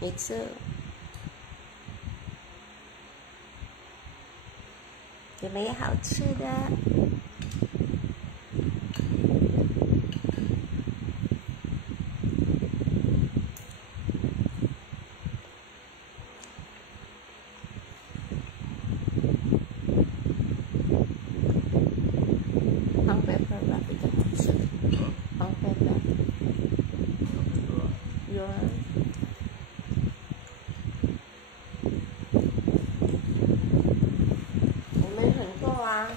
没吃，有没有好吃的？放 pepper 吧，比较好吃。放 pepper。有啊。我们很够啊。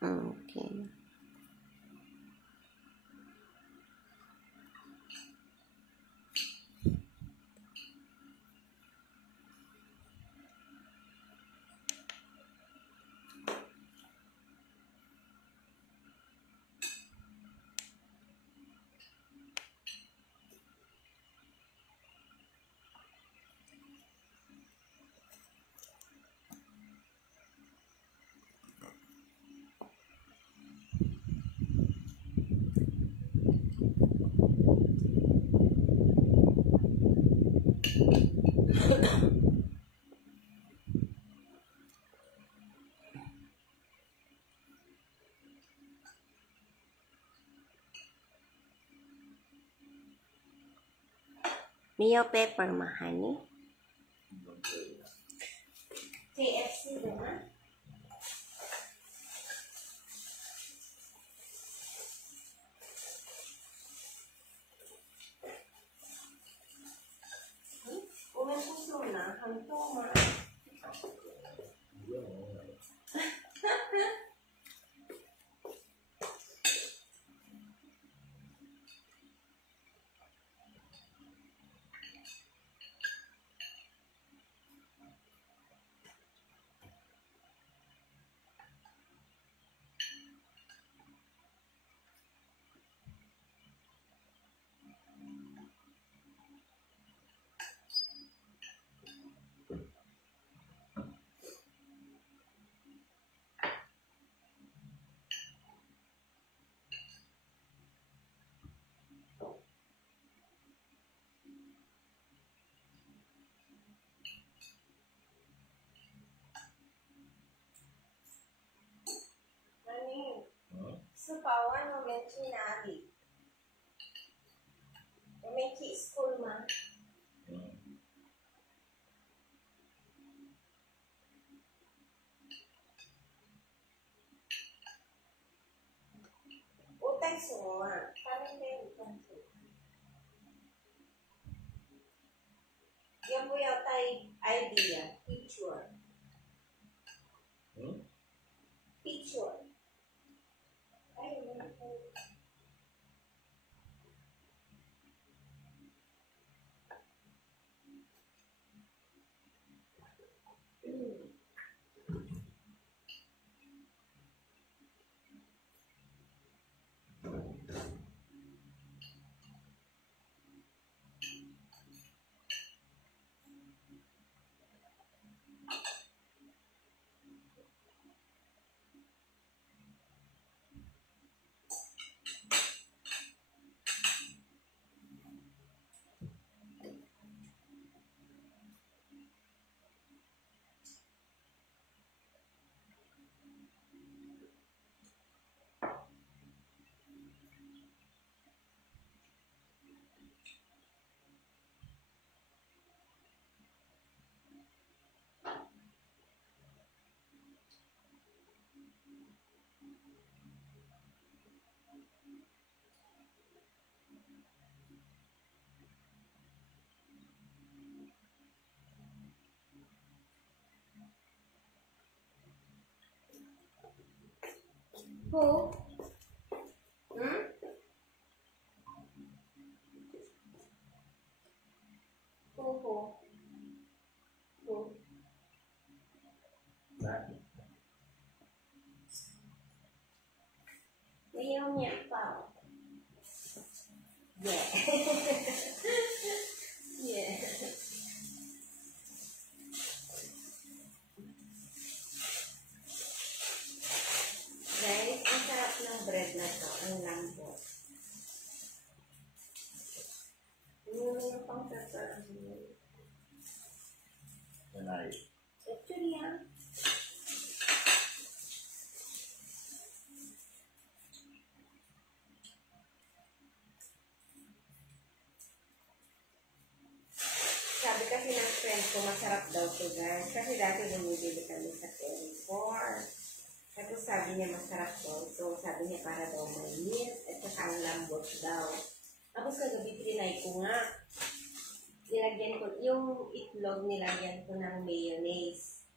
OK。没有 pepper 吗 ，Honey？ KFC 的吗？我们不是有拿很多吗？吃饱完我们去哪里？我们去 school 吗？我带什么啊？他那边有带什么？要不要带 ID 啊 ？Picture。还有没有？ Who? Hmm? Who? Who? Ayaw niya pa. Yeah. Yeah. Guys, ang sarap ng bread na to. Ang lambot. Yung pang pepper. Actually, sabi kasi ng friend ko, masarap daw to guys. Kasi dati bumibili kami sa 24. Tapos sabi niya masarap daw. So sabi niya para daw may meat at saka ang lambot daw. Tapos kagabi trinay ko nga. Nilagyan ko, yung itlog nilagyan ko ng mayonnaise.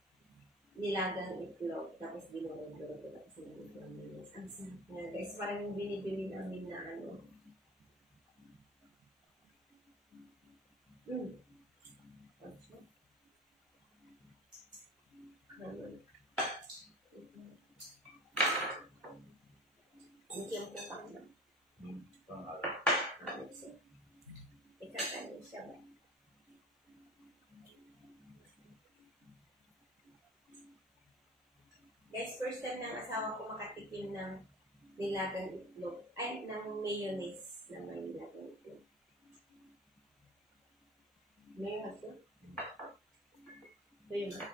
Nilagang itlog. Tapos binurog-durog ko. Tapos nilagyan ko ng mayonnaise. Ang sarap nga guys. Parang yung binibili namin na ano. Hindi ko pang na. Ikakanin siya ba? Guys, first time ng asawa ko makatikim ng nilagang itlog. Ay, ng mayonnaise na may nilagang itlog. Mayonnaise yun? Ito yun ba?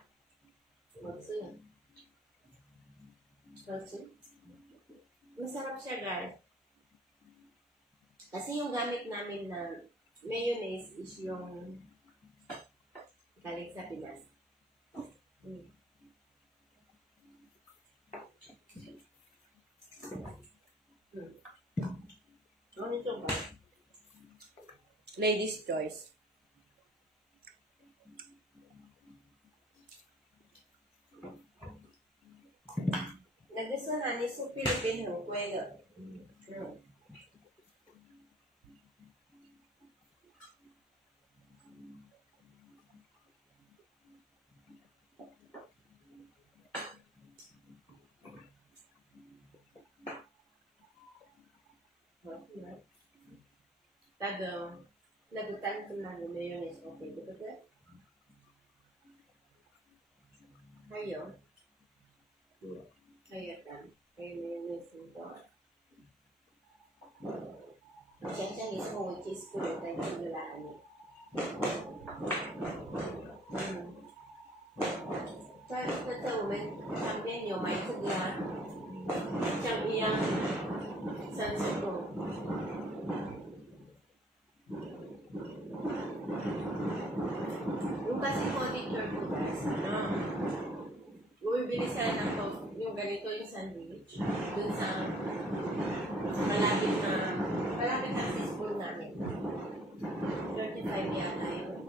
What's yun? What's yun? Masarap siya guys. Kasi yung gamit namin na mayonnaise is yung galing sa Pinas. Ano ito ba? Ladies' choice. Nagustuhan ni sa Pilipino, pwede. Tagang nagutan ko na ng mayonnaise. Okay, dito ka? Ayo. Ayo kan. Ayo mayonnaise nito. Siya gusto mo which is ko yung tagulalaan niya. Kaya ito tawamin, sabihin niyo, may kagla. Siyang iyang sunset ko. Yung kasi furniture ko guys, bumibili sana ng yung ganito yung sandwich dun sa malapit na sa school namin. 35 yata yun.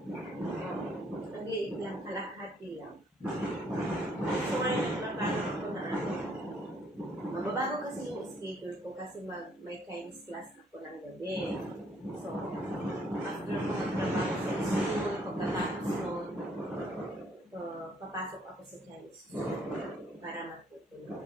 Ang liit lang, kalahati lang. So ngayon, nagpapano ako na mababago kasi yung schedule ko kasi may Chinese class ako ng gabi. So, after ko magtrabaho sa school, pagkatapos nun, papasok ako sa Chinese school para matutulog.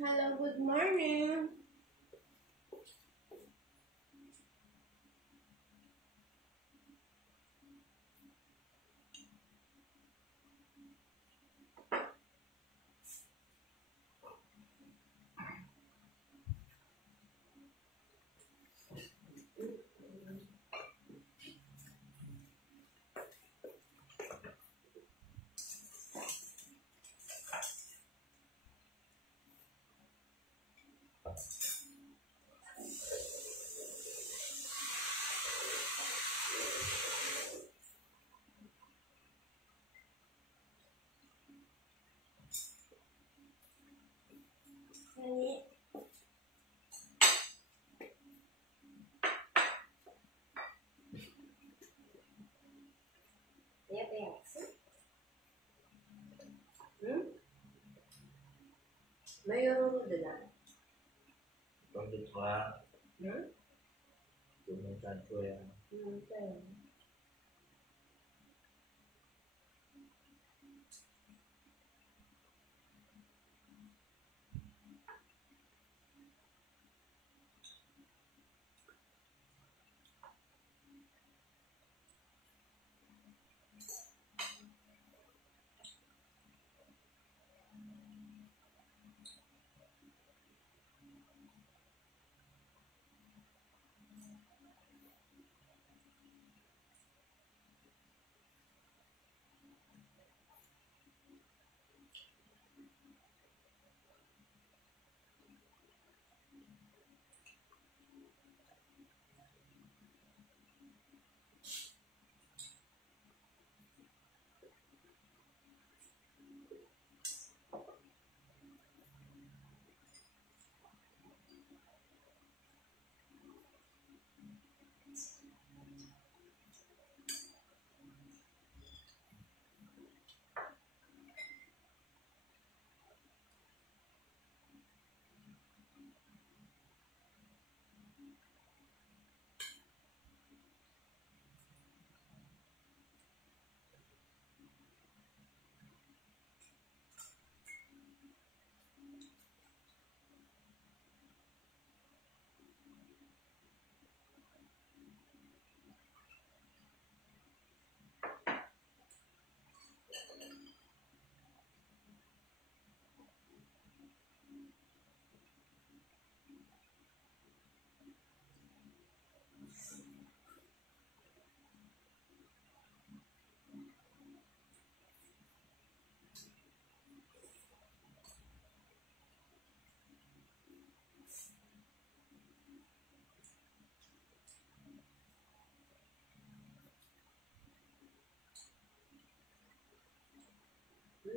Hello, good morning. Honey. Yep, yes. Mayroon din na. Bakit nga? Hmm? Pumuntan ko yan. Okay.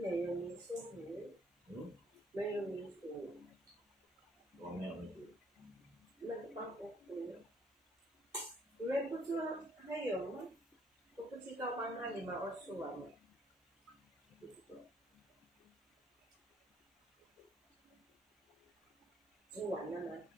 Mayonnaise. Mayonnaise. Mamaya nito. Nagpapakot. May puso hayo. Kapag ikaw pang halima or suwang. Suwang naman.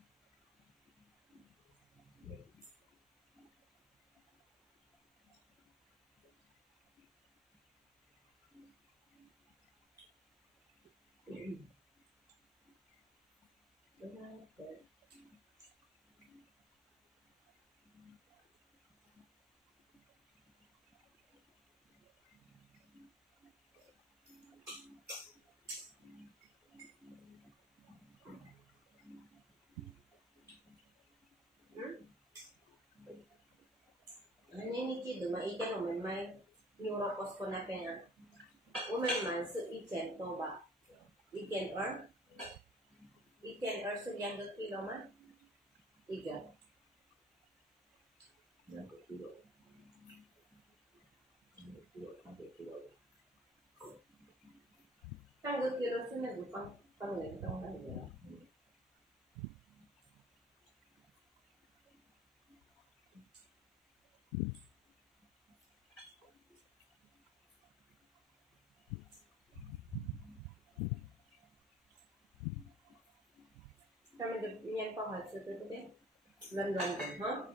Ano ni Kido, maikan uman may neuropos ko na pena. Uman man, so iken to ba? Iken or so yang kilo man? Iga. Yan ko kilo. Sampai kilo. Tanggal kilo so nagupang panglentong na nila. Kami yan pa hot. So, ito din. Lan-lan din, ha?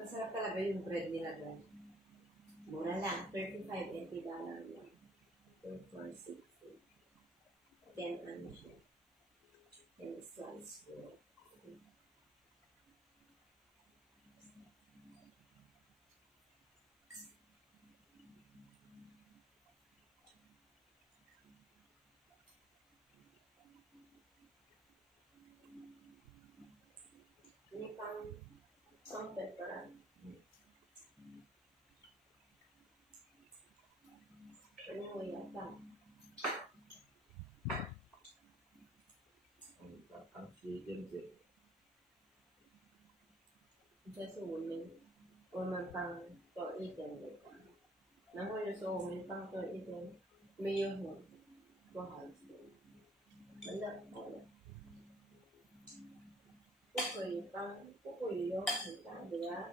Masarap talaga yung bread nila doon. Mura lang. $35 lang. 4, 6, 10 ano siya. 算是。你放对不啦？我也放。长期间见。这是我们放多一点的吧，然后有时候我们放多一点，没有很不好吃，真的好了。不可以放，不可以有很大的啊。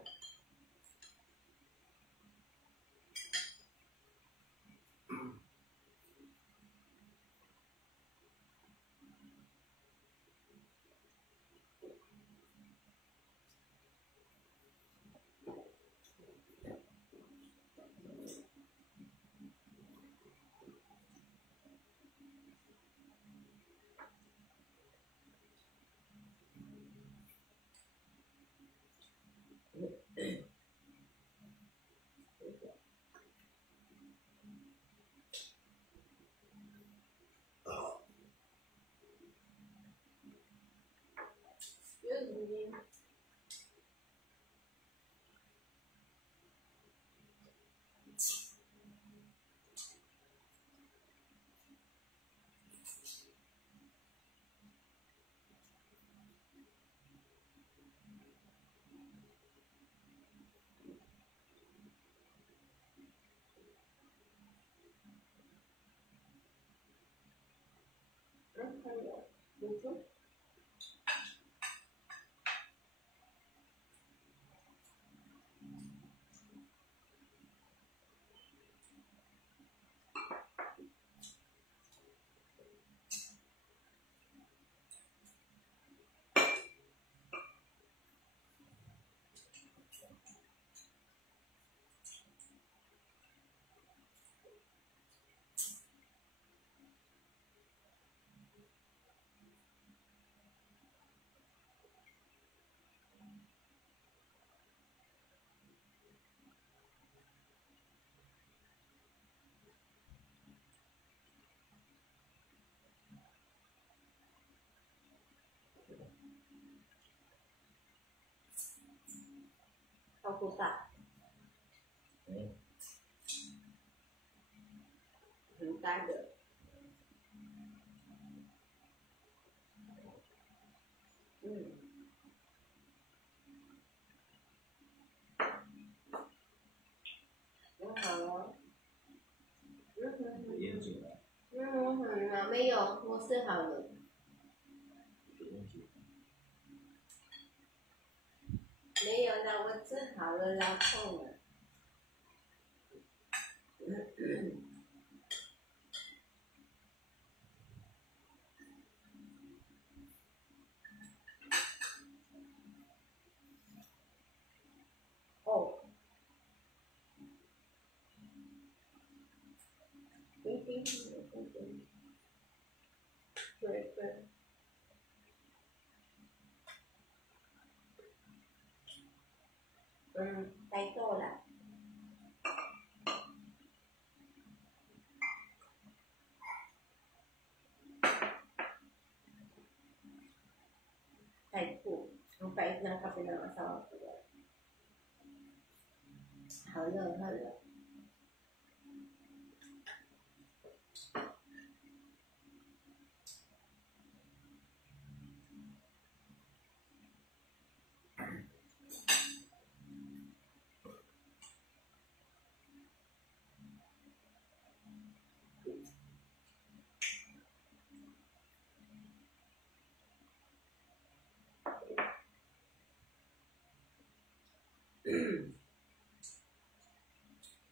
好不大，很大的，很好哦。严谨啊。没有，我试好了。没有啦，我治好了腰痛了。哦，对，太多了。太苦，sampai nangkap dengan masalah itu. 好热，好热。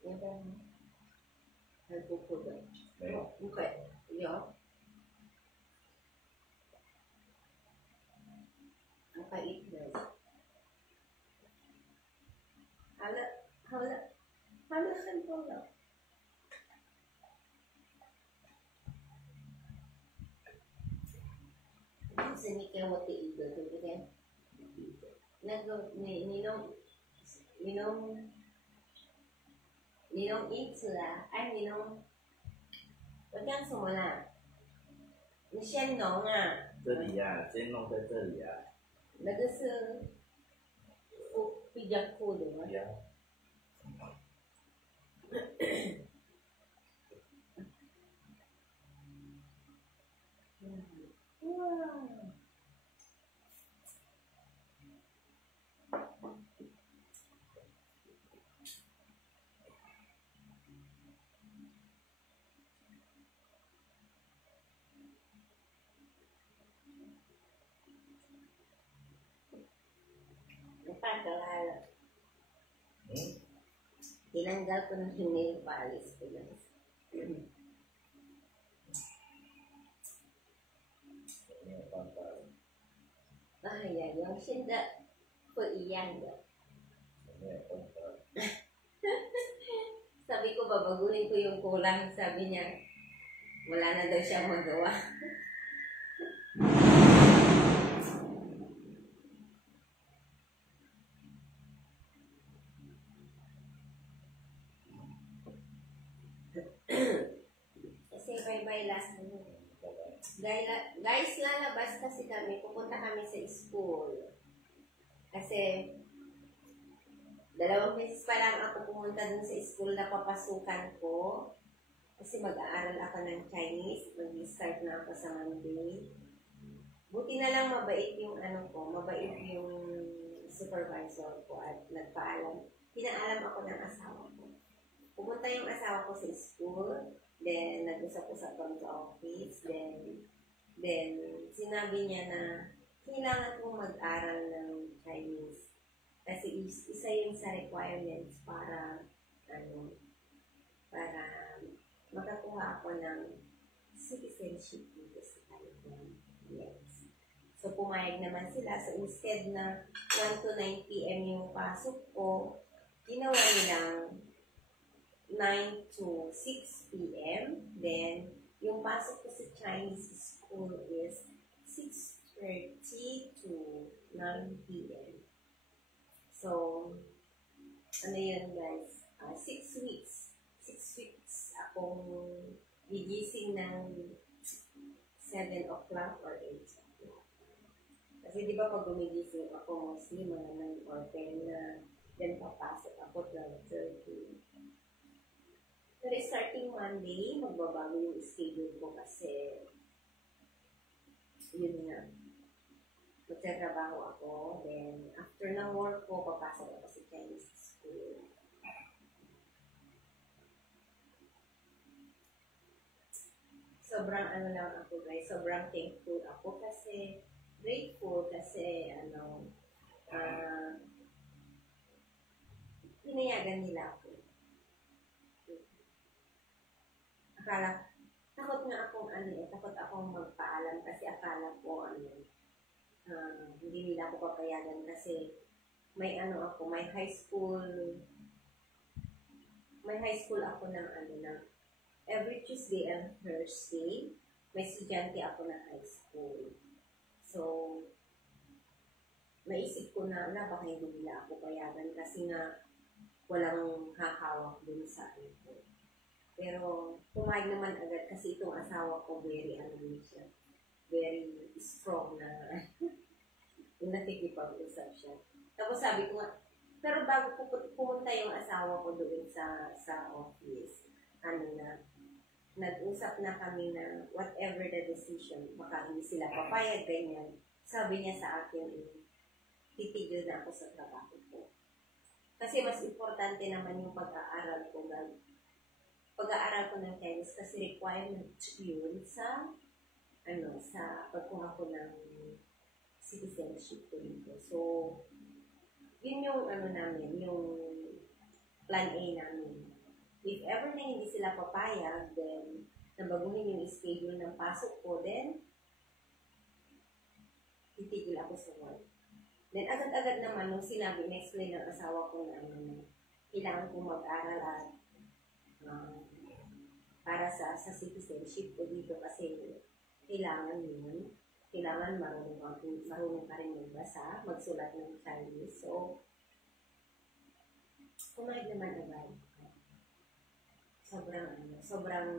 那个很苦苦的。没有。不可以，有。apa itu? 好了，好了，好了，很多了。Kasi ni Kewati Ido, diba? Ninong Itla, ay Ninong, wag kang sumula. Ni Shen Nong ah. 这里呀、先弄在这里呀、那个是比较酷的嘛。呀、哇！Napagkalala. Tinanggal ko ng nail polish ko lang. 没有办法了， Ay, yung sinda ko iyan. 没有办法了。 Sabi ko, babaguhin ko yung kulang. Sabi niya, wala na daw siyang magawa. Kasi bye-bye last minute. Guys, lalabas kasi kami. Pupunta kami sa school. Kasi 2 beses pa lang ako pumunta dun sa school na papasukan ko. Kasi mag-aaral ako ng Chinese. Mag-start na ako sa Monday. Buti na lang mabait yung mabait yung supervisor ko at nagpaalam. Pinaalam ako ng asawa ko. Pumunta yung asawa ko sa school. Then, nag-usap-usap kami sa office. Then, sinabi niya na kailangan kong mag-aral ng Chinese. Kasi isa yun sa requirements para makakuha ako ng citizenship dito sa California. Yes. So, pumayag naman sila. So, instead na 1 to 9 p.m. yung pasok ko, ginawa nilang 9 to 6 p.m. Then, yung pasok ko sa Chinese school is 6:30 to 9 p.m. So, ano yun guys? 6 weeks. 6 weeks akong gigising ng 7 o'clock or 8 o'clock. Kasi di ba pag gumigising ako mostly mga 9 or 10 na then papasok ako 12:30. Pero starting Monday, magbabago yung schedule ko kasi yun nga. Magtatrabaho ako, then after ng work ko, papasok ako sa Chinese school. Sobrang lang ako guys, sobrang thankful ako kasi, grateful kasi, pinayagan nila ako. Takot nga akong takot akong magpaalam kasi akala ko hindi nila ako papayagan kasi may high school ako ng every Tuesday and Thursday may estudyante ako ng high school. So, naisip ko na baka hindi nila ako payagan kasi nga walang hahawak dun sa ko. Pero, pumayag naman agad kasi itong asawa ko very strong na yung nakikipag-usap siya. Tapos sabi ko nga, pero bago pumunta yung asawa ko doon sa office, nag-usap na kami na whatever the decision, baka hindi sila papayag, ganyan. Sabi niya sa akin, titigil na ako sa trabaho ko. Kasi mas importante naman yung pag-aaral ko ng Chinese kasi requirement yun sa pagkuha ko ng citizenship ko dito. So, yun yung yung plan A namin. If ever na hindi sila papayag, then nabaguhin yung schedule ng pasok ko, then titigil ako sa work. Then agad-agad naman nung sinabi, na-explain ng asawa ko na kailangan kong mag-aral at para sa citizenship ko dito kasi kailangan yun. kailangan marunong ka rin magbasa, magsulat ng Chinese. So, pumayag naman agad. Sobrang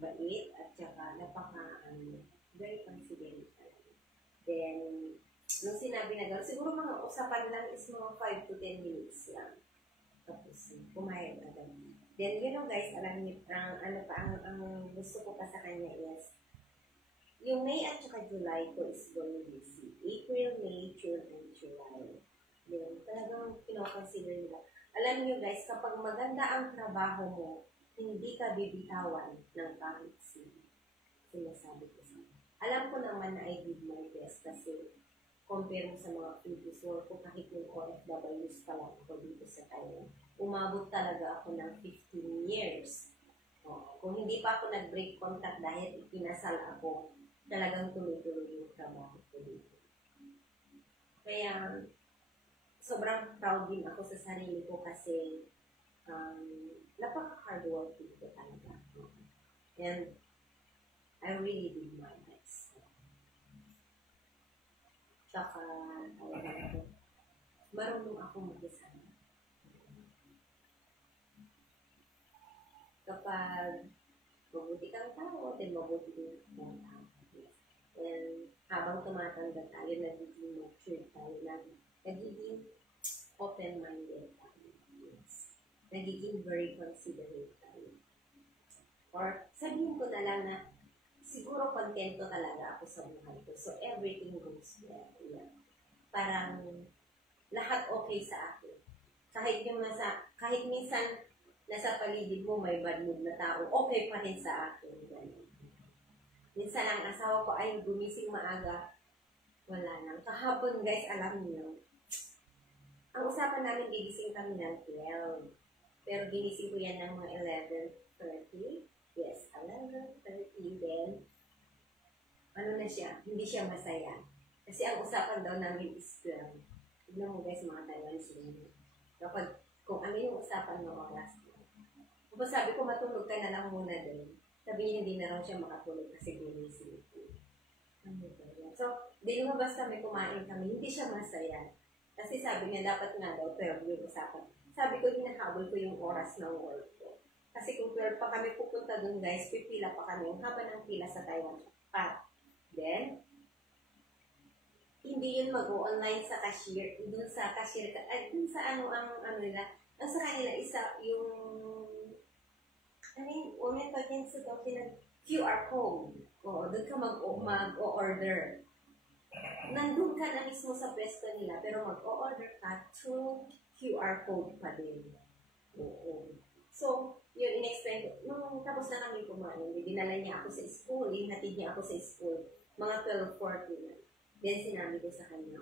bait at saka very considerate talaga. Then, nung sinabi na gano'n, siguro mga usapan lang is mga 5 to 10 minutes lang. Tapos, pumayag agad. Then, guys, alam niyo, ang gusto ko pa sa kanya is, yung May at saka July ko is very busy. April, May, June, and July. Then, talagang kinoconsider nila. Alam niyo guys, kapag maganda ang trabaho mo, hindi ka bibitawan ng kahit sinasabi ko sa inyo. Alam ko naman na I did my best kasi compare sa mga previous work ko, kahit yung OFWs pa lang ako dito sa Thailand, umabot talaga ako ng 15 years. Kung hindi pa ako nag-break contact dahil ikinasal ako, talagang tuloy-tuloy yung trabaho ko dito. Kaya, sobrang proud din ako sa sarili ko kasi napaka-hardworking ko talaga. And I really did my best. Tsaka, marunong ako mag-isama. Kapag mabuti kang tao, then mabuti din ang tao. And habang tumatanda tayo, nagiging mature tayo, nagiging open-minded tayo. Yes. Nagiging very considerate tayo. Or sabihin ko na lang na siguro kontento talaga ako sa buhay ko. So everything goes well. Yeah. Parang lahat okay sa akin. Kahit minsan nasa paligid mo may bad mood na tao, okay pa rin sa akin. Minsan ang asawa ko ay gumising maaga, wala nang. Kahapon guys, alam niyo, ang usapan namin gigising kami ng 12. Pero ginising ko yan ng mga 11:30. Yes, 11:30. Then, ano na siya, hindi siya masaya. Kasi ang usapan daw namin is 12. Tignan mo guys, mga Taiwanese rin. Kapag, kung ano yung usapan ng oras. Tapos sabi ko, matulog ka na lang muna din. Sabi niya, hindi na raw siya makatulog kasi gumising ko. So, di lumabas kami, kumain kami, hindi siya masaya. Kasi sabi niya, dapat nga daw 12 yung usapan. Sabi ko, hinahabol ko yung oras ng work ko. Kasi kung 12 pa kami pupunta dun guys, pipila pa kami. Yung haba ng pila sa Taiwan. Then, hindi yun mag-online sa cashier. Dun sa cashier, dun sa ano nila, ang sa kanila, isa yung sa QR code. Doon ka mag-o-order. Nandun ka na mismo sa pwesto nila, pero mag-o-order ka through QR code pa din. So, yun, in-explain ko. Nung tapos na kami kumain, dinala niya ako sa school, hinatid niya ako sa school, mga 12:40 na. Then, sinabi ko sa kanya,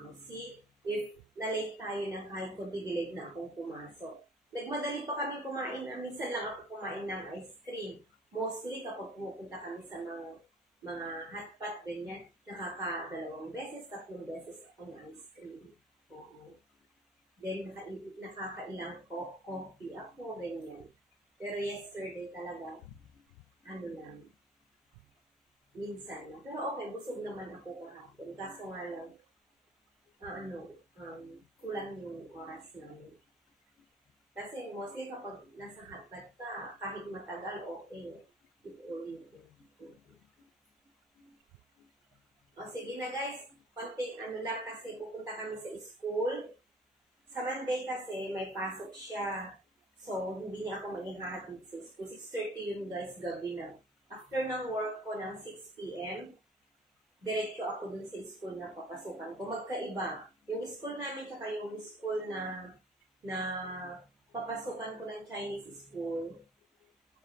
if na-late tayo ng kahit kunti, delayed na akong pumasok. Nagmadali pa kami kumain, minsan lang ako kumain ng ice cream. Mostly kapag pumupunta kami sa mga hotpot, ganyan, nakaka-2 beses, 3 beses ako ng ice cream. Then, nakakailang coffee ako, ganyan. Pero yesterday talaga, minsan lang. Pero okay, busog naman ako kahapon. Kaso nga lang, kulang yung oras namin. Kasi mostly kapag nasa hotpot ka, kahit matagal, okay. Sige na guys, konting lang kasi pupunta kami sa school. Sa Monday kasi may pasok siya. So, hindi niya ako maihahatid sa school. 6:30 yun guys, gabi na. After ng work ko ng 6 p.m., diretso ako dun sa school na papasukan ko. Magkaiba. Yung school namin tsaka yung school na papasukan ko ng Chinese school,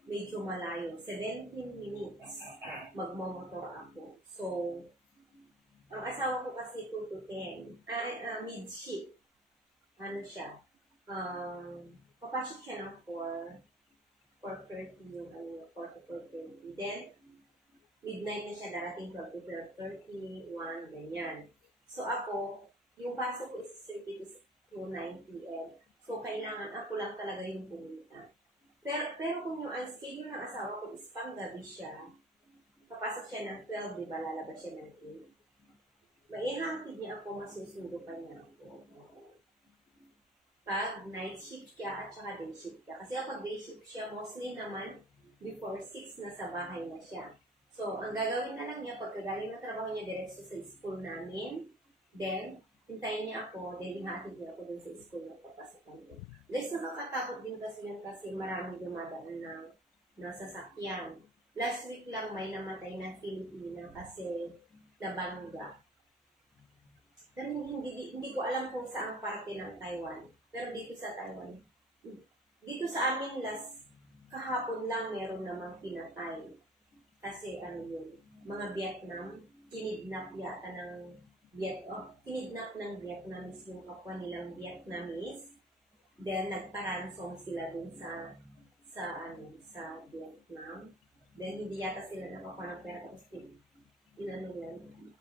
medyo malayo. 17 minutes magmomotor ako. So, ang asawa ko kasi 2 to 10. Mid-shift. Siya? Papasok siya ng 4:30 yung 4 to 4:20. Then, midnight na siya darating 12 to 12:30, 1, ganyan. So, ako, yung pasok ko is 30 to 9 p.m. So, kailangan ako lang talaga yung pumunta. Pero kung yung schedule ng asawa ko is panggabi siya, papasok siya ng 12, di ba? Lalabas siya ng 8. Maihampi niya ako, masusundo pa niya ako. Pag night shift siya at saka day shift siya. Kasi kapag day shift siya, mostly naman, before 6 na sa bahay na siya. So, ang gagawin na lang niya, pagkagaling na trabaho niya, diretso sa school namin, then, hintayin niya ako, then ihatid niya ako dun sa school na papasakan ko. Guys, nakakatakot din kasi yan kasi marami dumadaan ng sasakyan. Last week lang may namatay na Filipina kasi nabangga. Pero hindi ko alam kung saang parte ng Taiwan. Pero dito sa Taiwan, dito sa amin kahapon lang meron namang pinatay. Kasi yun, mga Vietnam, kinidnap yata ng kinidnap ng Vietnamese yung kapwa nilang Vietnamese. Then nagpa-ransom sila dun sa Vietnam. Then hindi yata sila nakakuha ng pera tapos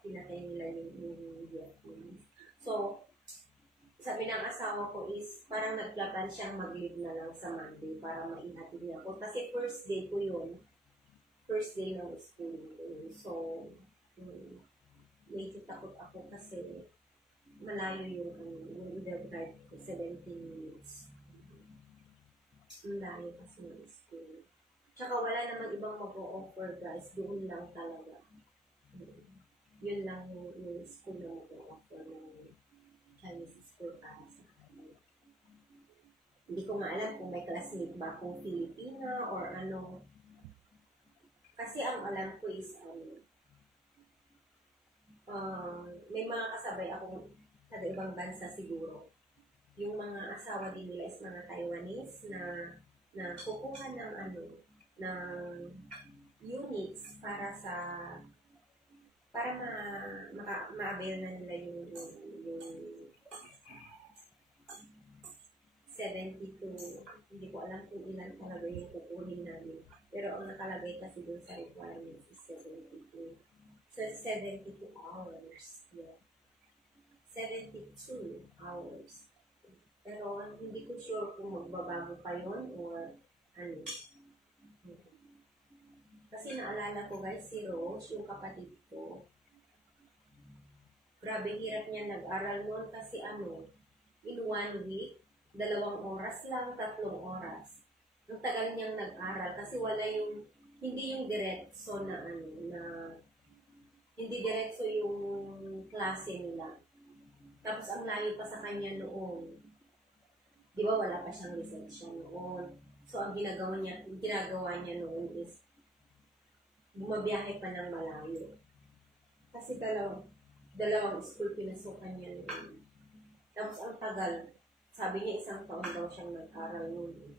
pinatay nila yung Vietnamese. So, sabi ng asawa ko is parang nagplapan siyang mag-leave na lang sa Monday para maihatid niya ako. Kasi first day ko yun. First day ng school ko yun. So, medyo takot ako kasi malayo yung drive ko, 17 minutes. Malayo kasi ng school. Tsaka wala namang ibang mag-o-offer guys. Doon lang talaga. Yun lang yung school na mag-o-offer ng Chinese school para sa akin. Hindi ko maalam kung may classmate ba akong Filipina or ano. Kasi ang alam ko is may mga kasabay akong taga ibang bansa siguro. Yung mga asawa din nila is mga Taiwanese na kukuha ng ng units para ma-avail na nila yung 72, hindi ko alam kung ilan talaga yung kukunin namin. Pero ang nakalagay kasi doon sa requirements is 72. So, 72 hours. Yeah. 72 hours. Pero hindi ko sure kung magbabago pa yun or ano. Kasi naalala ko guys, si Rose, yung kapatid ko, grabe hirap niya nag-aral noon kasi in 1 week, 2 oras lang, 3 oras. Ang tagal niyang nag-aral kasi wala hindi yung diretso hindi diretso yung klase nila. Tapos ang layo pa sa kanya noon. Di ba wala pa siyang lisensya noon. So ang ginagawa niya noon is bumabiyahe pa ng malayo. Kasi dalawang school pinasukan niya noon. Tapos ang tagal, sabi niya 1 taon daw siyang nag-aral noon.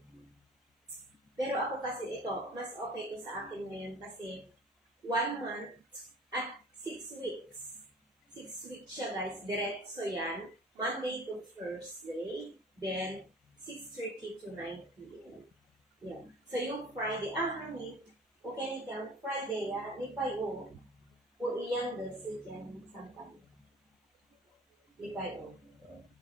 Pero ako kasi mas okay ito sa akin ngayon kasi 1 month at 6 weeks. 6 weeks siya guys, diretso yan. Monday to Thursday, then 6:30 to 9 p.m. Yeah. So yung Friday, honey, okay ni kang Friday lipay o iyang de si jan sampan. Lipay o.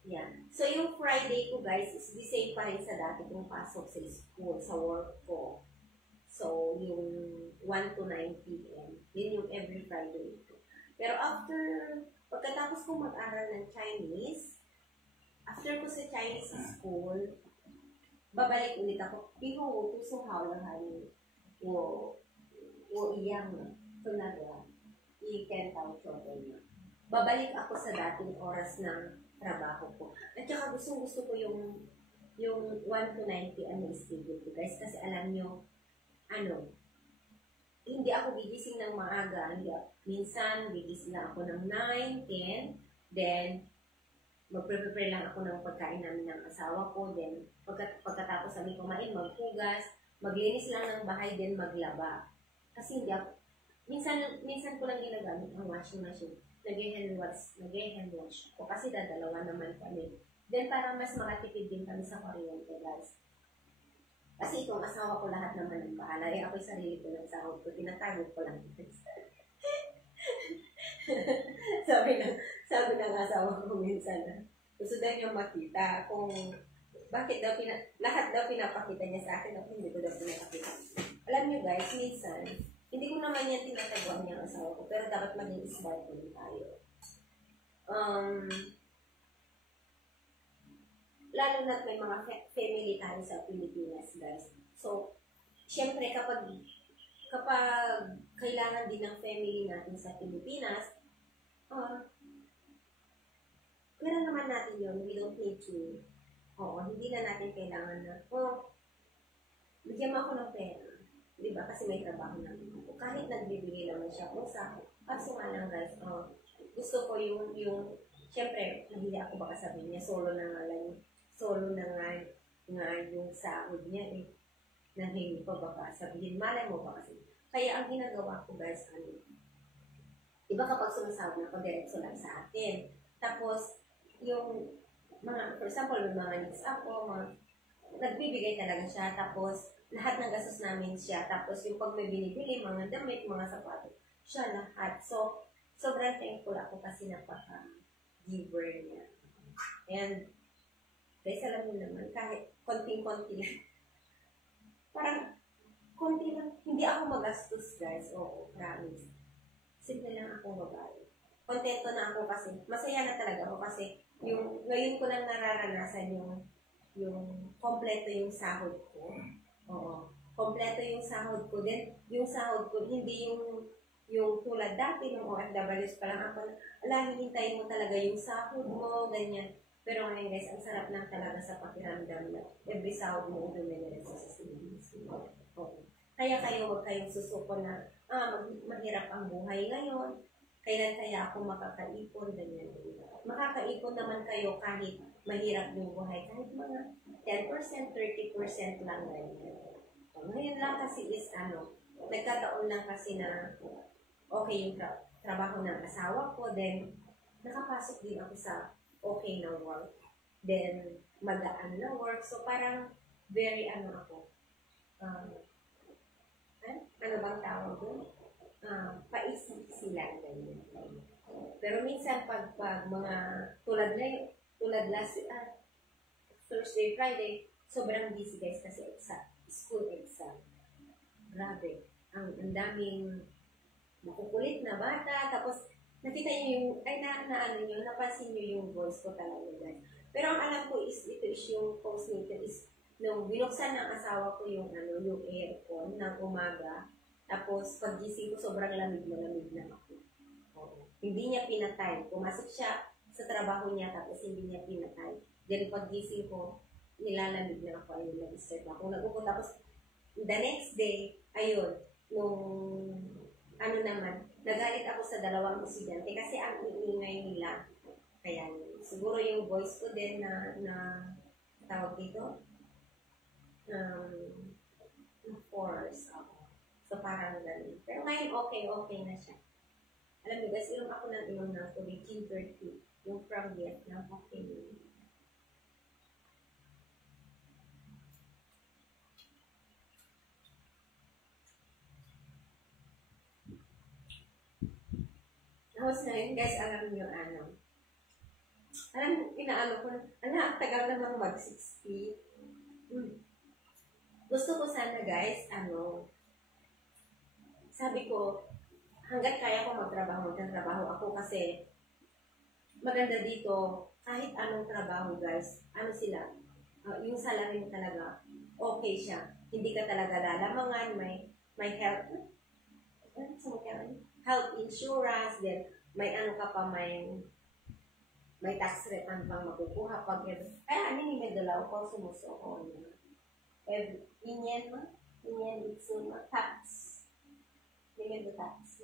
Yeah. So yung Friday ko guys is the same pa rin sa dati kong pasok sa school, sa work ko. So yung 1 to 9 p.m. Yun yung every Friday ko. Pero pagkatapos ko mag-aral ng Chinese, after ko sa Chinese school, babalik ulit ako. Iho, tuso hawlahan wo iyang tunadwa. I-kentaw chocolate na. Babalik ako sa dating oras ng trabaho ko. At saka gusto ko yung 1 to 9 p.m. schedule ko guys. Kasi alam nyo, hindi ako gigising ng maaga. Minsan, gigising lang ako ng 9, 10, then magpre-prepare lang ako ng pagkain namin ng asawa ko, then pagkatapos kami kumain, maghugas, maglinis lang ng bahay, then maglaba. Kasi hindi ako, minsan ko lang ginagamit ang washing machine. Nag-hand wash ko kasi dadalawa naman kami. Then para mas makatipid din kami sa kuryente guys. Kasi itong asawa ko lahat naman ang bahala. Ako yung sarili ko ng sahod ko. Tinatagod ko lang. sabi ng asawa ko minsan na gusto daw niya makita kung bakit daw lahat daw pinapakita niya sa akin ako hindi ko daw pinapakita. Alam niyo guys, minsan, hindi ko naman yan tinataguan niya ang asawa ko pero dapat maging smart din tayo. um, lalo na't may mga family tayo sa Pilipinas, guys. So, syempre kapag kailangan din ng family natin sa Pilipinas, meron naman natin yun. We don't need to, hindi na natin kailangan na, bigyan mo ako ng pera. Diba? Kasi may trabaho naman ako. Kahit nagbibigay naman siya kung sa, kaso nga lang guys, gusto ko yung, syempre, hindi ako baka sabihin niya, solo na nga yung sahod niya eh. Na hindi pa baka sabihin, malay mo ba kasi. Kaya ang ginagawa ko guys, iba kapag sumasahod na ako, diretso lang sa akin. Tapos, yung mga, for example, may mga needs ako, nagbibigay talaga siya, tapos lahat ng gastos namin siya, tapos yung pag may binibili, mga damit, mga sapatos, siya lahat. So, sobrang thankful ako kasi napaka-giver niya. And, guys, alam mo naman, kahit konting-konti lang, parang konti lang, hindi ako magastos, guys. Oo, promise. Simple lang ako babae. Kontento na ako kasi, masaya na talaga ako kasi, ngayon ko lang nararanasan yung kompleto yung sahod ko. Oo. Kompleto yung sahod ko. Then, yung sahod ko, hindi yung tulad dati ng OFWs pa lang ako, hinihintay mo talaga yung sahod mo, ganyan. Pero ngayon guys, ang sarap lang talaga sa pakiramdam na every sahod mo dumiretso sa savings mo. Oo. Kaya huwag kayong susuko na, mahirap ang buhay ngayon. Kailan kaya ako makakaipon, ganyan. Makakaipon naman kayo kahit mahirap yung buhay, kahit mga 10%, 30% lang ganyan. Ngayon lang kasi is nagkataon lang kasi na okay yung trabaho ng asawa ko, then nakapasok din ako sa okay na work, then magaan na work, so parang very ako, ano bang tawag doon? Paisip-isi lang ganyan. Pero minsan pag mga tulad last Thursday, Friday, sobrang busy guys kasi school exam. Grabe. Ang daming makukulit na bata, tapos nakita niyo napansin niyo yung voice ko talaga guys. Pero ang alam ko is, ito is yung post nito is, nung binuksan ng asawa ko yung aircon ng umaga, tapos paggising ko sobrang lamig na ako. Hindi niya pinatay. Pumasok siya sa trabaho niya, tapos hindi niya pinatay. Then paggising ko, nilalamig na ako, ayun, nag-start ako. Tapos the next day, ayun, nung nagalit ako sa dalawang estudyante kasi ang iingay nila. Kaya siguro yung voice ko din na tawag dito, force ako. So parang ganun. Pero ngayon okay na siya. Alam niyo guys, inom ako ng tubig, ginger tea. Yung from Vietnam, okay na yun. Tapos na yun guys, alam niyo inaano ko, tagal namang mag-60. Gusto ko sana guys, sabi ko, hanggat kaya ko magtrabaho ako kasi maganda dito, kahit anong trabaho guys, sila, yung salary mo talaga, okay siya. Hindi ka talaga lalamangan, may health insurance, then may ka pa, may tax refund pang makukuha pag kaya may dalaw ko sumusuko niya. Inyan itsuma tax. Remember tax?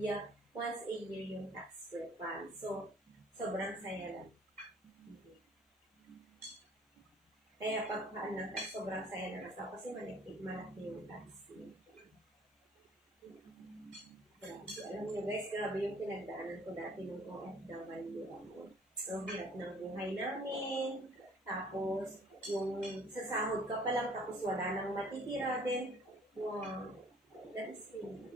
Yeah, once a year yung tax refund. So, sobrang saya lang. Kaya pagkaan ng tax, sobrang saya ng asawa kasi malaki yung tax. Grabe. Alam niyo guys, grabe yung pinagdaanan ko dati nung OFW ako. Ang hirap ng buhay namin. Tapos, yung sasahod ka pa lang, tapos wala nang matitira din. Wow. That is really.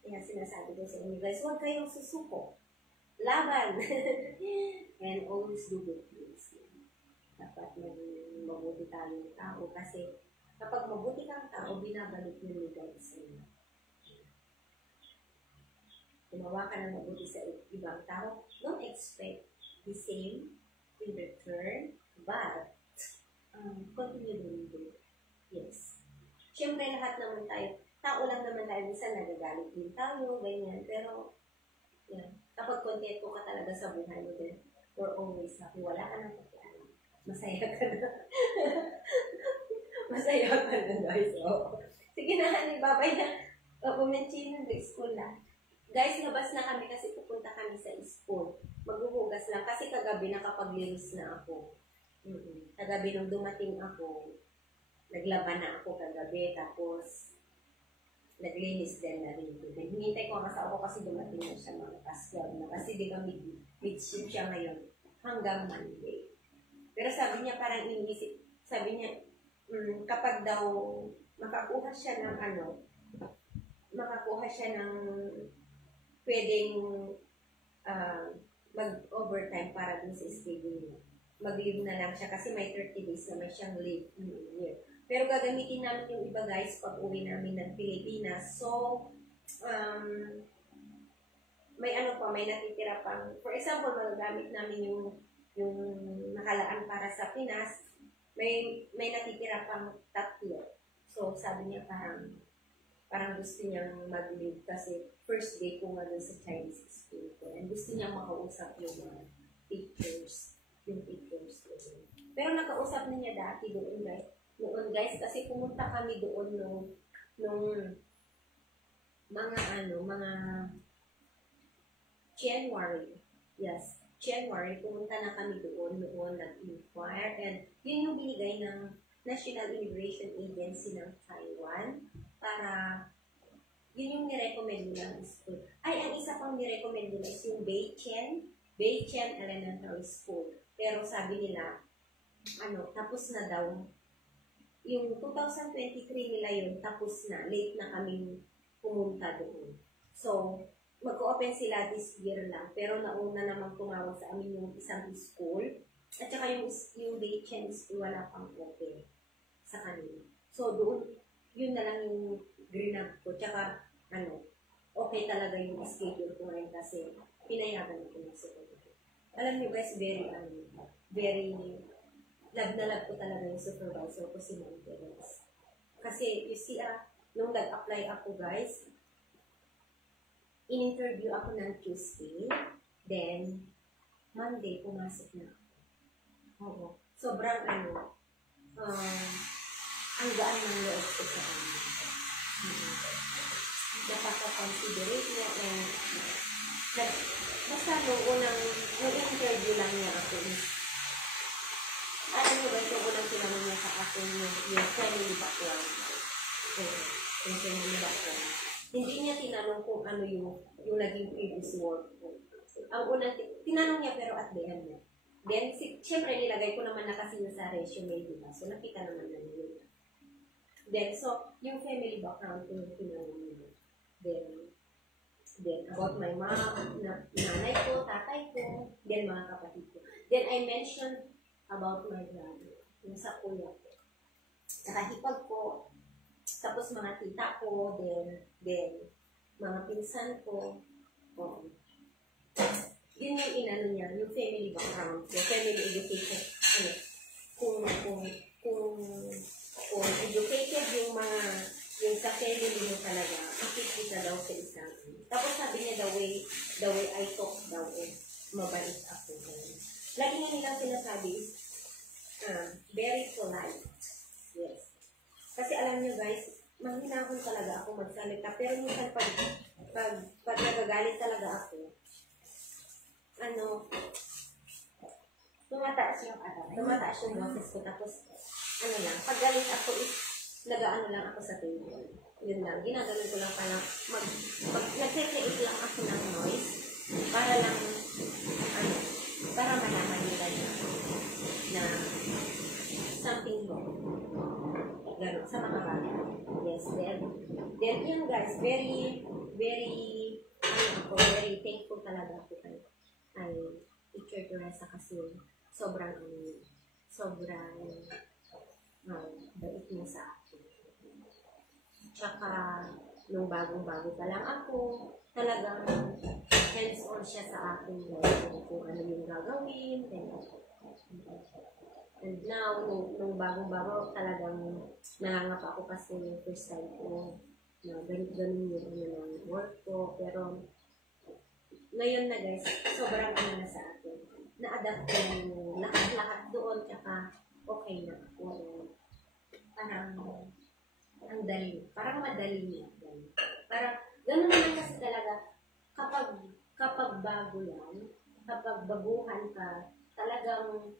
Kaya sinasabi ko sa inyo guys, huwag kayong susuko. Laban! And always do good things. Dapat mabuti tayong tao kasi kapag mabuti kang tao, binabalik yun ni God sa inyo. gumawa ka ng mabuti sa ibang tao, don't expect the same in return, but continue doing good. Yes. Siyempre, lahat naman tayo, tao lang naman tayo, minsan nagagalit din tayo, ganyan, pero, yan, kapag kontento ka talaga sa buhay mo din, you're always happy, wala ka nang pakialam. Masaya ka na. Masaya ka na, guys. Oh. Sige na, honey, babay na. Bumenchi ng school na. Guys, labas na kami kasi pupunta kami sa school. Maghuhugas lang kasi kagabi nakapaglinis na ako. Kagabi nung dumating ako, naglaban na ako kagabi, tapos naglinis din na rin. Hinintay ko ang asawa ko kasi dumating na siya mga paskwag na. Kasi di ba mid-shift siya ngayon hanggang Monday. Pero sabi niya parang iniisip, sabi niya, kapag daw makakuha siya ng pwedeng mag-overtime para dun sa schedule niya. Mag-leave na lang siya kasi may 30 days naman siyang leave in a year. Pero gagamitin namin yung iba guys pag uwi namin ng Pilipinas. So, may may natitira pang, for example, magagamit namin yung nakalaan para sa Pinas, may natitira pang 3. So, sabi niya parang gusto niyang mag-leave kasi first day ko nga dun sa Chinese school ko. And gusto niyang makausap yung mga teachers. Pero nakausap na niya dati doon guys, kasi pumunta kami doon nung mga January. Yes, January, pumunta na kami doon nag-inquire. And yun yung binigay ng National Immigration Agency ng Taiwan para yun yung nirecommend nila ng school. Ay, ang isa pang nirecommend nila is yung Beichen Elementary School. Pero sabi nila, tapos na daw. Yung 2023 nila yun, tapos na. Late na kaming pumunta doon. So, mag-open sila this year lang. Pero nauna naman tumawag sa amin yung isang school. At saka yung Beichen School, wala pang open sa kanila. So, doon, yun na lang yung grinab ko. Tsaka, okay talaga yung schedule ko ngayon kasi pinayagan ko ng supervisor. Alam niyo guys, very love na love ko talaga yung supervisor ko si Ma'am Terence. Kasi, you see, nung nag-apply ako guys, in-interview ako ng Tuesday, then, Monday, pumasok na ako. Oo. Sobrang ang gaan ng loob ko sa kanya. Napaka-considerate niya and basta nung interview lang niya ako is alam mo ba ito unang tinanong niya sa akin yung family background. Yung family background. Hindi niya tinanong kung ano yung naging previous work ko. Ang unang tinanong niya pero at the end niya. Then, siyempre nilagay ko naman na kasi sa resume, diba? So, nakita naman na yun. Then, so, yung family background ko yung tinanong niya. Then, about my mom, nanay ko, tatay ko, then mga kapatid ko. Then, I mentioned about my brother, yung sa kuya ko. Saka hipag ko, tapos mga tita ko, then mga pinsan ko. Yun yung inano niya, yung family background, yung family education. Kung educated yung sa family mo talaga, makikita daw sa isang. Tapos sabi niya, the way I talk daw mabait ako. Lagi nga nilang sinasabi is, very polite. Yes. Kasi alam niyo guys, mahinahon talaga ako magsalita. Pero minsan pag nagagalit talaga ako, tumataas yung boses ko. Tapos, pag galit ako is, nag-ano lang ako sa table. Yun lang. Ginaganon ko lang parang nag-create lang ako ng noise para lang, para malaman nila na something wrong. Ganon. Sa mga bata. Yes. Then yun guys, very thankful talaga ako kay Teacher Teresa kasi sobrang bait niya sa akin. Tsaka, nung bagong-bago pa lang ako, talagang hands-on siya sa akin kung ano yung gagawin. And now, nung bagong-bago, talagang nangangapa ako kasi yung first time ko na ganun yung ng work ko. Pero, ngayon na guys, sobrang ano na sa akin. Na-adapt ko yung lahat-lahat doon, tsaka okay na ako. Parang, ang dali. Parang madali niya. Parang, ganun naman kasi talaga, kapag bago yan, kapag baguhan ka, talagang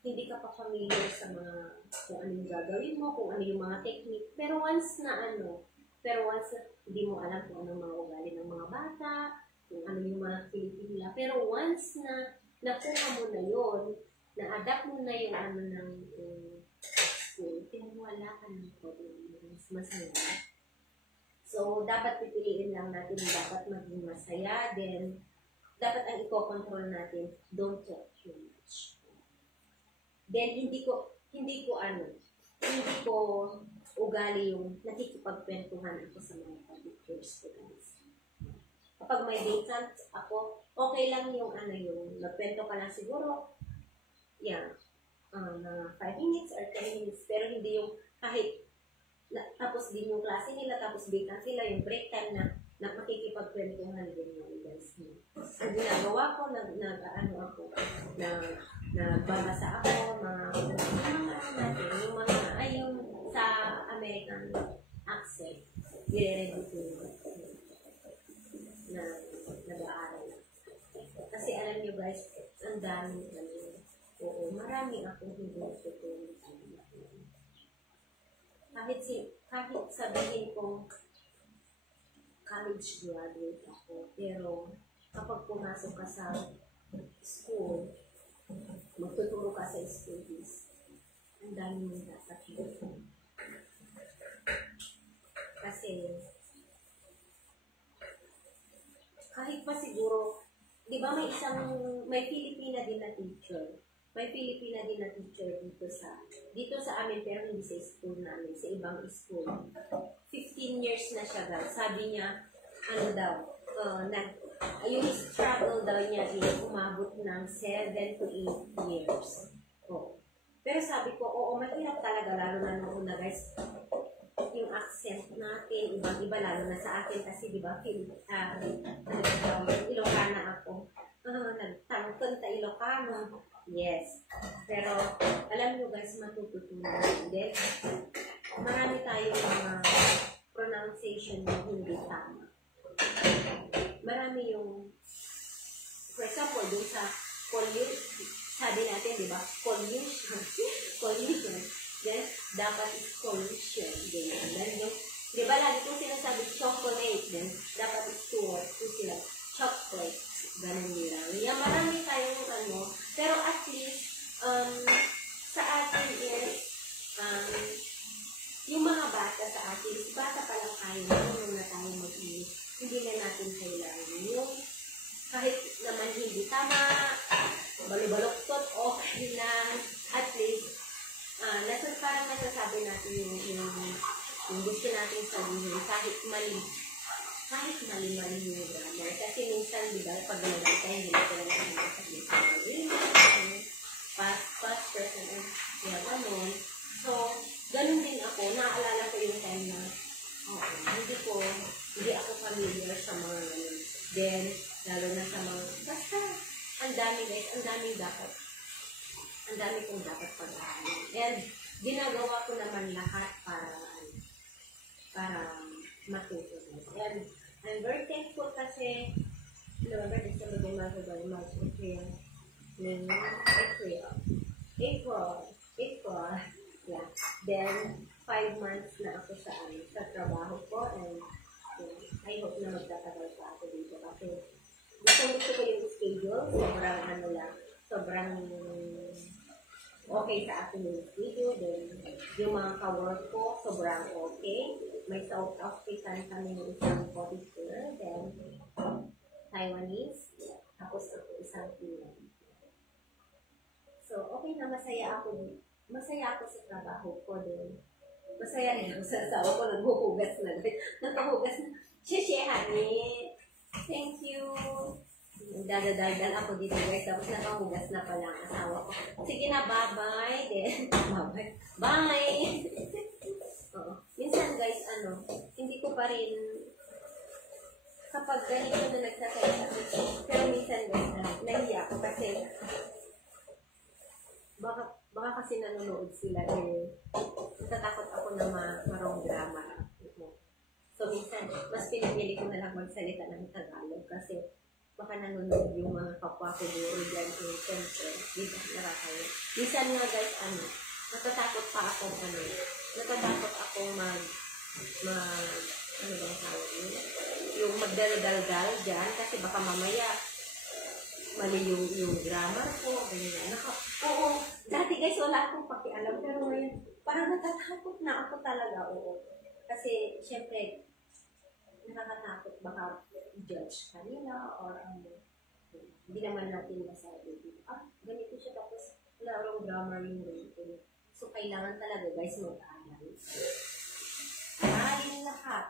hindi ka pa familiar sa mga, kung ano yung gagawin mo, kung ano yung mga technique. Pero once na hindi mo alam kung ano mga ugali ng mga bata, kung ano yung mga activity nila. Pero once na nakuha mo na yun, na-adapt mo na yung ano ng school, wala ka ng problem. Mas masaya. So, dapat pipiliin lang natin dapat maging masaya. Then, dapat ang i-control natin, don't talk too much. Then, hindi ko ugali yung nakikipagkwentuhan ako sa mga pictures ko, guys. Kapag may vacant ako, okay lang yung nagkwento ka lang siguro, mga 5 minutes or 10 minutes, pero hindi yung kahit tapos din yung klase nila, tapos vacant sila, yung break time na makikipagkwentuhan din yung guys. Ang ginagawa ko, nagbabasa ako, yung sa American accent, i-ready ko na nag-aaral. Kasi alam nyo guys, ang dami marami akong hindi tutulong. Kahit sabihin kong college graduate ako, pero kapag pumasok ka sa school, magtuturo ka sa studies, ang dami mong dapat yun. Kasi, kahit pa siguro, di ba may Filipina din na teacher. May Filipina din na teacher dito sa amin, pero hindi sa school namin, sa ibang school. 15 years na siya, guys. Sabi niya, yung struggle daw niya is umabot ng 7 to 8 years. Pero sabi ko, mahirap talaga, lalo na nung una, guys. Yung accent natin, ibang-iba, lalo na sa akin, kasi di ba, Ilocana ako. Nagtangkon ta Ilocano. Yes. Pero, alam nyo guys, matututunan din. Marami tayong mga pronunciation na hindi tama. Marami yung, for example, dun sa sabi natin, di ba? Collusion. Then, dapat is collusion. Then, di ba, lagi kong sinasabi chocolate. Then, dapat is sila chocolate. Ganun nila. Marami tayong pero at least, sa atin is, yung mga bata sa atin, bata pa lang tayo, marunong na tayo mag-English. Hindi na natin kailangan yung kahit naman hindi tama, balubaloktot, okay lang. At least, parang nasasabi natin yung gusto natin sabihin kahit mali yung grammar. Kasi minsan, di ba, pag nalagay tayo, hindi ko lang sabihin sa past, present, and ganun. So, ganun din ako. Naaalala ko yung time na, hindi ako familiar sa mga ganun. Then, lalo na sa mga, basta, ang dami guys, ang dami kong dapat pag-aaral. And, ginagawa ko naman lahat para matuto. And, I'm very thankful kasi, November, December, January, March, April. Yeah. Then, 5 months na ako sa trabaho ko, and I hope na magtatagal pa ako dito kasi gusto ko yung schedule, sobrang okay sa akin yung schedule, then yung mga ka-work ko, sobrang okay. May hospital kami ng isang auditor, then Taiwanese, tapos ako isang Pinoy. So, okay na, masaya ako sa trabaho ko din. Masaya rin ako sa asawa ko, naghuhugas na. Nakahugas na. Sheshe, honey. Thank you. Dadadaldal ako dito guys. Tapos nakahugas na pala ang asawa ko. Sige na, bye-bye. Bye-bye. Bye! Oo. Minsan guys, hindi ko pa rin kapag ganito na nagsasalita. Pero minsan guys, nahiya ako kasi baka kasi nanonood sila natatakot ako na marong drama. So minsan, mas pinipili ko na lang magsalita ng Tagalog kasi baka nanonood yung mga kapwa ko doon dyan. Siyempre, di ba, nakakaya. Minsan nga guys, natatakot pa akong natatakot akong ano bang tawag yun? Yung magdaldal dyan kasi baka mamaya mali yung grammar ko, ganyan. Oo, dati guys wala akong pakialam pero ngayon parang natatakot na ako talaga, oo. Kasi syempre nakakatakot baka judge kanila or hindi naman natin masabi. Ganito siya tapos larong grammar yung ganito. So kailangan talaga guys mag-aral. Aralin lahat.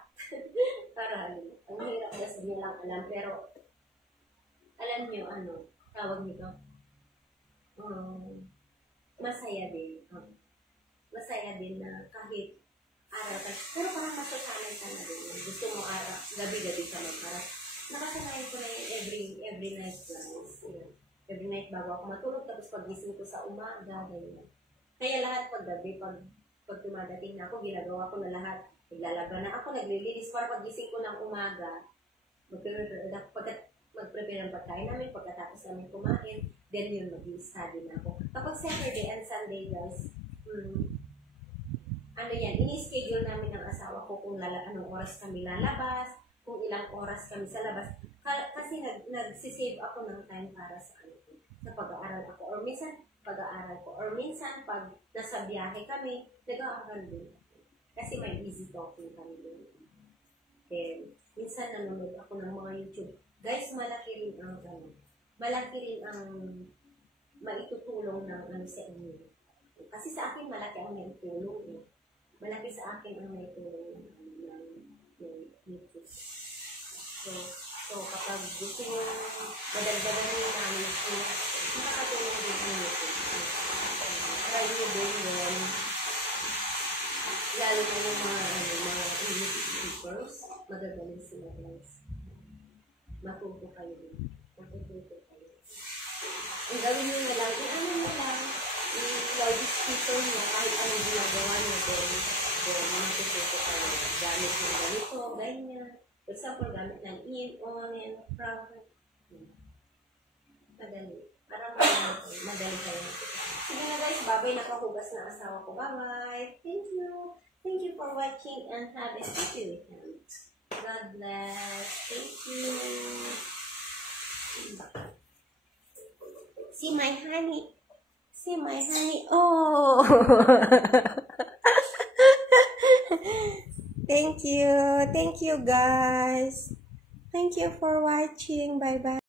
Aralin. Ang hirap kasi nyo lang alam pero alam nyo, tawag nito, masaya din. Masaya din na kahit aral ka. Pero parang masasanay ka na din. Gusto mo aral, gabi-gabi ka mag-aral. Nakasanayin ko na yung every night class. Every night bago ako matulog, tapos pagising ko sa umaga, ganyan. Kaya lahat paggabi, pag tumadating na ako, ginagawa ko na lahat. Naglalaban na ako, naglilinis para pagising ko ng umaga. Mag-prepare ng pagkain namin, pagkatapos namin kumain, then yun, mag-study na ako. Kapag Saturday and Sunday, guys, ini-schedule namin ng asawa ko kung anong oras kami lalabas, kung ilang oras kami sa labas. Kasi nagsisave ako ng time para sa pag-aaral ako. Or minsan, pag-aaral ko. Or minsan, pag nasa biyahe kami, nag-aaral din ako. Kasi may easy talking kami din. Then, minsan nanonood ako ng mga YouTube. Guys, malaki rin ang maitutulong ng sa inyo. Kasi sa akin, malaki ang maitulong. Malaki sa akin ang maitulong ng YouTube. So kapag gusto nyo madagdagan nyo yung knowledge nyo, makakatulong din ang YouTube. Try nyo din yun. Lalo na yung mga English speakers, magagaling sila guys. Matuto kayo. Ang gawin nyo na lang, i-live speaker nyo, kahit anong ginagawa nyo doon, matututo kayo. Gamit ng ganito, ganyan. For example, gamit ng in, from. Madali. Para madali kayo. Sige na guys, bye-bye. Nakahugas na asawa ko. Bye-bye. Thank you. Thank you for watching and have a happy weekend. God bless. Thank you. See my honey. See my honey. Oh. Thank you. Thank you guys. Thank you for watching. Bye bye.